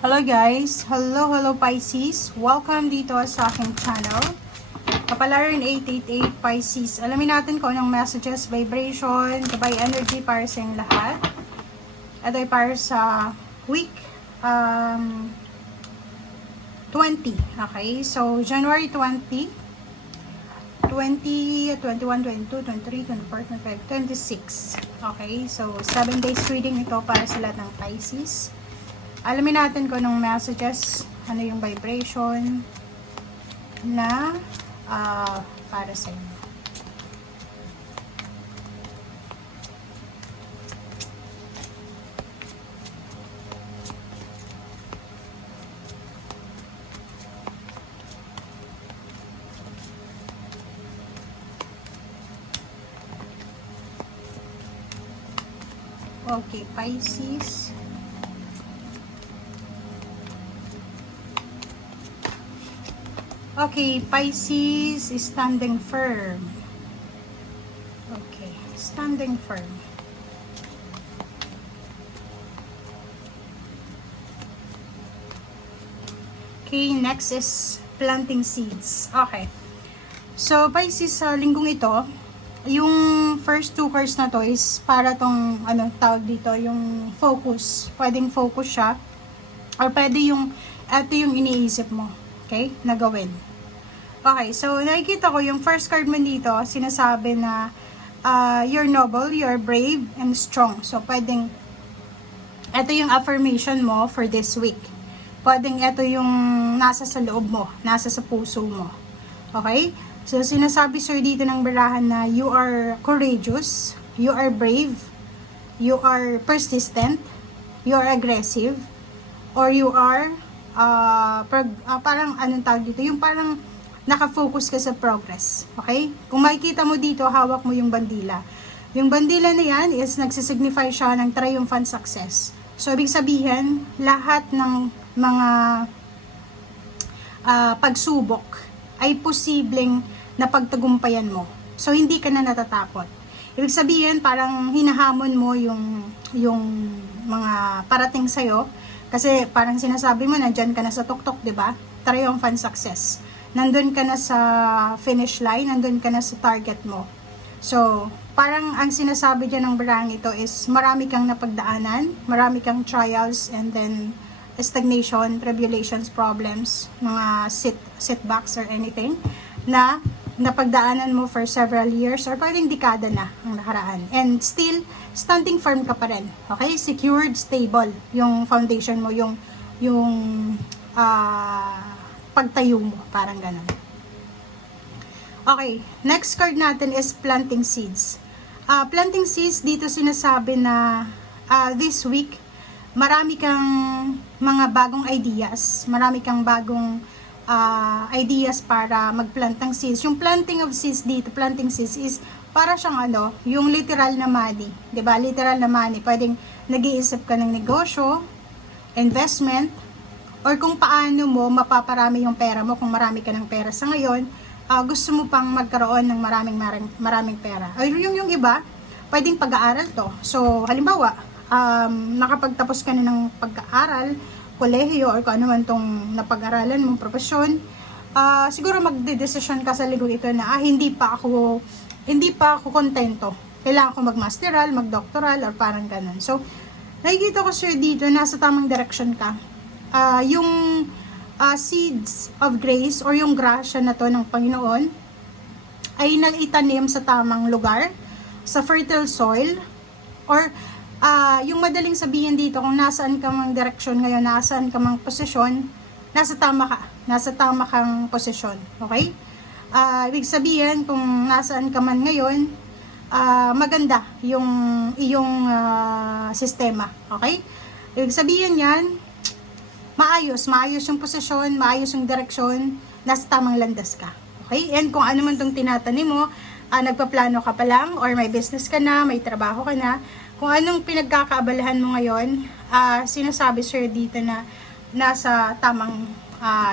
Hello guys! Hello Pisces! Welcome dito sa aking channel. Kapalaran 888 Pisces. Alamin natin kung anong messages, vibration, gabay energy para sa inyong lahat. Ito ay para sa week 20. Okay? So, January 20, 20, 21, 22, 23, 24, 25, 26. Okay? So, 7 days reading ito para sa lahat ng Pisces. Alamin natin kung anong messages, ano yung vibration na para sa inyo. Okay, Pisces. Okay, Pisces is standing firm. Okay, standing firm. Okay, next is planting seeds. Okay. So, Pisces, sa linggong ito, yung first two cards na to is para tong, tawag dito, yung focus. Pwedeng focus siya. Or pwede yung, ito yung iniisip mo. Okay, na gawin. Okay, so nakikita ko yung first card mo dito, sinasabi na you're noble, you're brave, and strong. So, pwedeng, ito yung affirmation mo for this week. Pwedeng ito yung nasa sa loob mo, nasa sa puso mo. Okay? So, sinasabi sa'yo dito ng barahan na you are courageous, you are brave, you are persistent, you are aggressive, or you are, parang anong tawag dito, yung parang nakafocus ka sa progress. Okay? Kung makikita mo dito, hawak mo yung bandila. Yung bandila na yan is nagsisignify siya ng triumphant success. So, ibig sabihin, lahat ng mga pagsubok ay posibleng napagtagumpayan mo. So, hindi ka na natatakot. Ibig sabihin, parang hinahamon mo yung mga parating sa'yo. Kasi parang sinasabi mo, nandyan ka na sa tuktok, di ba? Triumphant success. Nandun ka na sa finish line, nandun ka na sa target mo. So, parang ang sinasabi dyan ng barang ito is marami kang napagdaanan, marami kang trials, and then stagnation, tribulations, problems, mga setbacks or anything na napagdaanan mo for several years or pwedeng dekada na ang nakaraan. And still, standing firm ka pa rin. Okay? Secured, stable yung foundation mo, yung pagtayo mo, parang ganun. Okay, next card natin is planting seeds. Planting seeds, dito sinasabi na this week, marami kang mga bagong ideas, marami kang bagong ideas para magplant ng seeds. Yung planting of seeds dito, planting seeds is para siyang yung literal na money. 'Di ba? Literal na money. Pwedeng nag-iisip ka ng negosyo, investment, or kung paano mo mapaparami yung pera mo kung marami ka ng pera sa ngayon, gusto mo pang magkaroon ng maraming pera. Or yung iba, pwedeng pag-aaral to. So, halimbawa, nakapagtapos ka na ng pag-aaral, kolehiyo, or kung ano man tong napag-aralan mong profesyon, siguro magde-decision ka sa linggo ito na hindi pa ako kontento. Kailangan ko mag-masteral, mag-doctoral, or parang ganun. So, nakikita ko sir dito, nasa tamang direction ka. Yung seeds of grace or yung grasya na to ng Panginoon ay naitanim sa tamang lugar, sa fertile soil, or yung madaling sabihin dito, kung nasaan ka mang direksyon ngayon, nasaan ka mang posisyon, nasa tama kang posisyon. Okay? Ibig sabihin, kung nasaan ka man ngayon, maganda yung iyong sistema. Okay? Ibig sabihin yan, maayos yung posisyon, maayos yung direksyon, nasa tamang landas ka. Okay? And kung ano man itong tinatanim mo, nagpaplano ka pa lang, or may business ka na, may trabaho ka na, kung anong pinagkakaabalahan mo ngayon, sinasabi sir dito na nasa tamang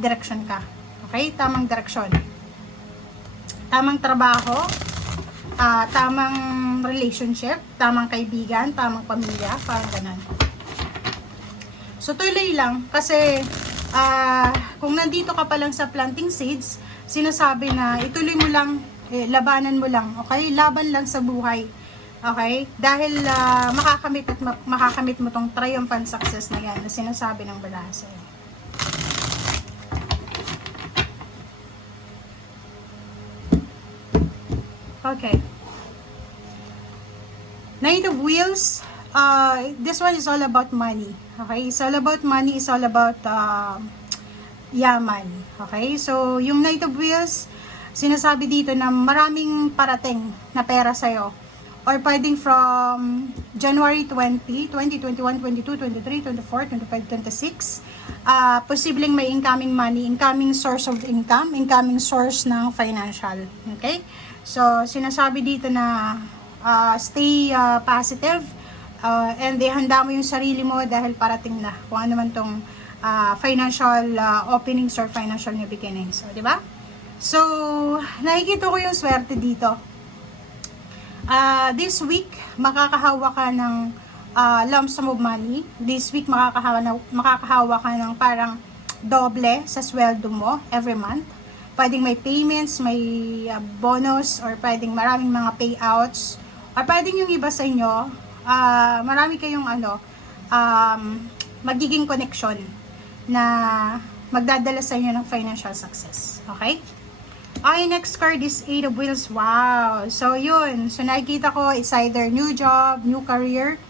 direksyon ka. Okay? Tamang direksyon. Tamang trabaho, tamang relationship, tamang kaibigan, tamang pamilya, parang ganun. So tuloy lang kasi kung nandito ka pa lang sa planting seeds, sinasabi na ituloy mo lang, labanan mo lang, okay? Laban lang sa buhay. Okay? Dahil makakamit mo tong triumphant success na yan na sinasabi ng baraha sa'yo. Okay. Knight of Wheels. This one is all about money. Okay? It's all about money. It's all about yaman. Okay? So, yung Knight of Wheels, sinasabi dito na maraming parating na pera sa'yo. Or pwedeng from January 20, 21, 22, 23, 24, 25, 26. Posibleng may incoming money, incoming source of income, incoming source ng financial. Okay? So, sinasabi dito na stay positive and handa mo yung sarili mo dahil parating na kung ano man tong financial openings or financial new beginnings. So, di ba? So, nakikita ko yung swerte dito. This week, makakahawa ka ng lump sum of money. This week, makakahawa ka ng parang doble sa sweldo mo every month. Pwedeng may payments, may bonus, or pwedeng maraming mga payouts, or pwedeng yung iba sa inyo, marami kayong magiging connection na magdadala sa inyo ng financial success. Okay? Okay, next card is 8 of Wheels. Wow! So, yun. So, nakikita ko, it's either new job, new career,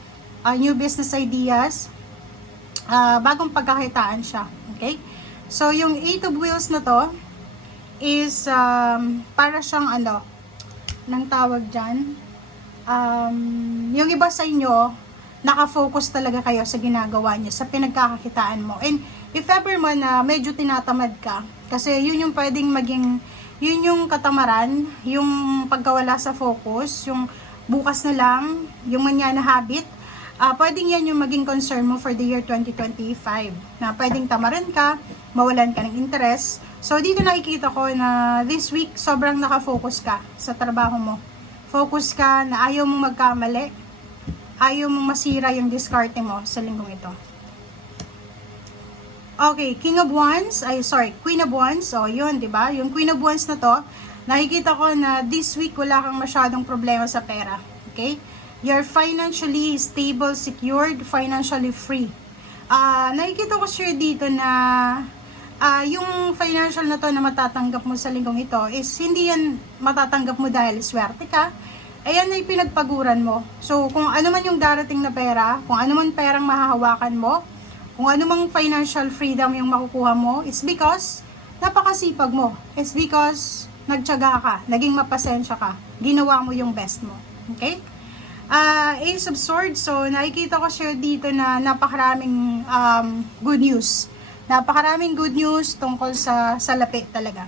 new business ideas, bagong pagkakitaan siya. Okay? So, yung 8 of Wheels na to, is para siyang nang tawag dyan, yung iba sa inyo nakafocus talaga kayo sa ginagawa niyo, sa pinagkakakitaan mo, and if ever man na medyo tinatamad ka, kasi yun yung pwedeng maging, yun yung katamaran, yung pagkawala sa focus, yung bukas na lang, yung manyana habit, pwedeng yan yung maging concern mo for the year 2025, na pwedeng tamaran ka, mawalan ka ng interest. So, dito nakikita ko na this week, sobrang nakafocus ka sa trabaho mo. Focus ka na ayaw mong magkamali, ayaw mong masira yung diskarte mo sa linggong ito. Okay, Queen of Wands. So, yun, di ba? Yung Queen of Wands na to, nakikita ko na this week wala kang masyadong problema sa pera. Okay? You're financially stable, secured, financially free. Nakikita ko sure dito na yung financial na to na matatanggap mo sa linggong ito is hindi yan matatanggap mo dahil swerte ka. Ayan ay pinagpaguran mo. So, kung ano man yung darating na pera, kung ano man perang mahahawakan mo, kung ano mang financial freedom yung makukuha mo, it's because napakasipag mo. It's because nagtiyaga ka, naging mapasensya ka, ginawa mo yung best mo. Okay? Ace of Swords. So, nakikita ko sure dito na napakaraming good news. Napakaraming good news tungkol sa salapi talaga.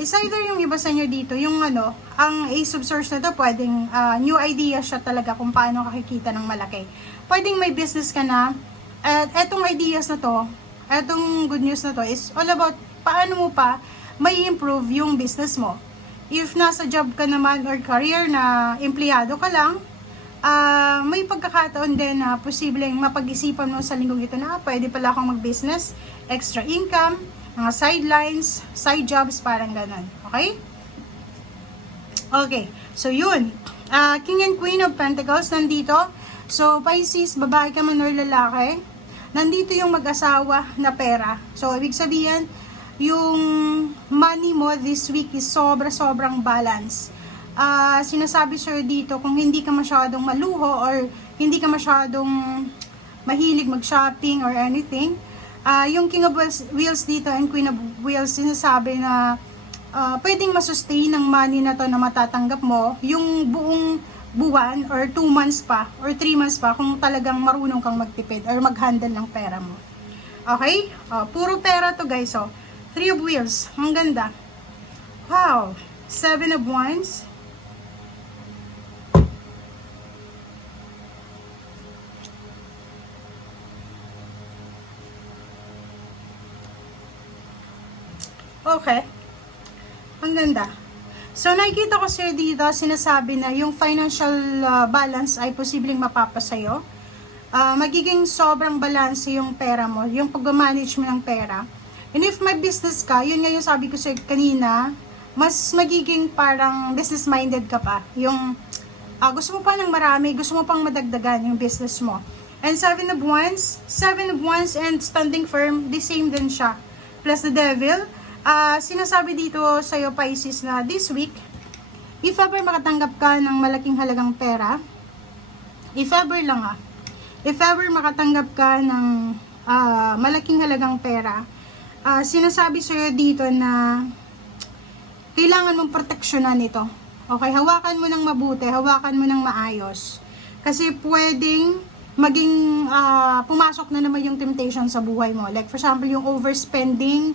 It's either yung iba sa inyo dito, yung ang Ace of Swords na to, pwedeng new idea siya talaga kung paano kakikita ng malaki. Pwedeng may business ka na, at etong ideas na to, etong good news na to is all about paano mo pa may improve yung business mo. If nasa job ka naman or career na empleyado ka lang, may pagkakataon din na posibleng mapag-isipan mo sa linggong ito na pwede pala akong mag-business, extra income, mga sidelines, side jobs, parang ganun. Okay? Okay. So, yun. King and Queen of Pentacles nandito. So, Pisces, babae ka man or lalaki, nandito yung mag-asawa na pera. So, ibig sabihin, yung money mo this week is sobrang balance. Sinasabi sir dito, kung hindi ka masyadong maluho or hindi ka masyadong mahilig mag-shopping or anything, yung King of Wheels dito and Queen of Wheels, sinasabi na pwedeng masustain ng money na to na matatanggap mo yung buong buwan or 2 months pa or 3 months pa kung talagang marunong kang magtipid or mag-handle ng pera mo. Okay? Puro pera to guys. So, 3 of Wheels. Ang ganda. Wow! 7 of Wands. Okay. Ang ganda. So, nakikita ko dito, sinasabi na yung financial balance ay posibleng mapapasayo. magiging sobrang balanse yung pera mo, yung pag-manage mo ng pera. And if may business ka, yun nga yung sabi ko sa kanina, mas magiging parang business-minded ka pa. Yung gusto mo pa ng marami, gusto mo pang madagdagan yung business mo. And Seven of Wands and standing firm, the same din siya. Plus the Devil, sinasabi dito sa'yo Pisces na this week, if ever makatanggap ka ng malaking halagang pera, if ever makatanggap ka ng malaking halagang pera, sinasabi sa'yo dito na kailangan mong proteksyonan ito. Okay, hawakan mo ng mabuti, hawakan mo ng maayos. Kasi pwedeng maging pumasok na naman yung temptation sa buhay mo. Like for example, yung overspending,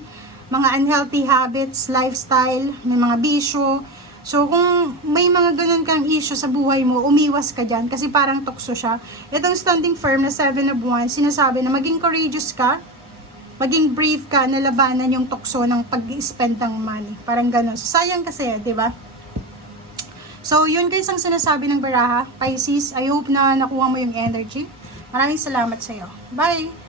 mga unhealthy habits, lifestyle, may mga bisyo. So kung may mga ganun kang issue sa buhay mo, umiwas ka dyan kasi parang tukso siya. Itong standing firm na Seven of Wands, sinasabi na maging courageous ka, maging brave ka na labanan yung tukso ng pag-spend ng money. Parang ganun. So, sayang kasi, di ba? So, yun guys ang sinasabi ng baraha. Pisces, I hope na nakuha mo yung energy. Maraming salamat sa'yo. Bye!